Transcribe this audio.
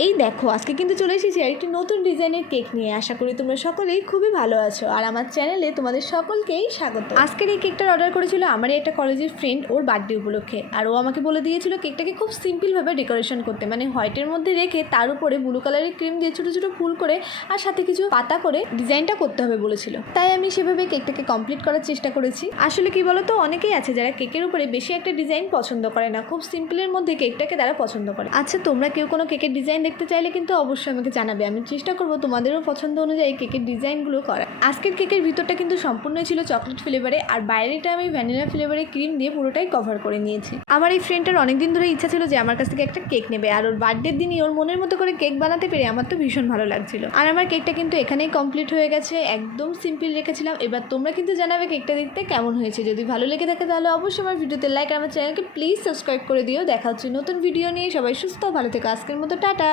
এই দেখো আজকে কিন্তু চলে এসেছি একটি নতুন ডিজাইনের কেক নিয়ে। আশা করি তোমরা সকলেই খুবই ভালো আছো আর আমার চ্যানেলে তোমাদের সকলকেই স্বাগত। আজকের এই কেকটার অর্ডার করেছিল আমারই একটা কলেজের ফ্রেন্ড ওর বার্থডে উপলক্ষে। আর ও আমাকে বলে দিয়েছিল কেকটাকে খুব সিম্পলভাবে ডেকোরেশন করতে, মানে হোয়াইটের মধ্যে রেখে তার উপরে ব্লু কালারের ক্রিম দিয়ে ছোটো ছোটো ফুল করে আর সাথে কিছু পাতা করে ডিজাইনটা করতে হবে বলেছিল। তাই আমি সেভাবে কেকটাকে কমপ্লিট করার চেষ্টা করেছি। আসলে কি বলতো, অনেকেই আছে যারা কেকের উপরে বেশি একটা ডিজাইন পছন্দ করে না, খুব সিম্পলের মধ্যে কেকটাকে তারা পছন্দ করে। আচ্ছা, তোমরা কেউ কোনো কেকের ডিজাইন দেখতে চাইলে কিন্তু অবশ্যই আমাকে জানাবে, আমি চেষ্টা করবো তোমাদেরও পছন্দ অনুযায়ী কেকের ডিজাইনগুলো করা। আজকের কেকের ভিতরটা কিন্তু সম্পূর্ণই ছিল চকলেট ফ্লেভারে আর বাইরেটা আমি ভ্যানিলা ফ্লেভারে ক্রিম দিয়ে পুরোটাই কভার করে নিয়েছি। আমার এই ফ্রেন্ডটার অনেকদিন ধরে ইচ্ছা ছিল যে আমার কাছ থেকে একটা কেক নেবে, আর ওর বার্থডের দিনই ওর মনের মতো করে কেক বানাতে পেরে আমার তো ভীষণ ভালো লাগছিল। আর আমার কেকটা কিন্তু এখানেই কমপ্লিট হয়ে গেছে, একদম সিম্পল রেখেছিলাম। এবার তোমরা কিন্তু জানাবে কেকটা দেখতে কেমন হয়েছে। যদি ভালো লেগে থাকে তাহলে অবশ্যই আমার ভিডিওতে লাইক আর আমার চ্যানেলকে প্লিজ সাবস্ক্রাইব করে দিও। দেখা হচ্ছে নতুন ভিডিও নিয়ে। সবাই সুস্থ ভালো থেকো। আজকের মতো টাটা।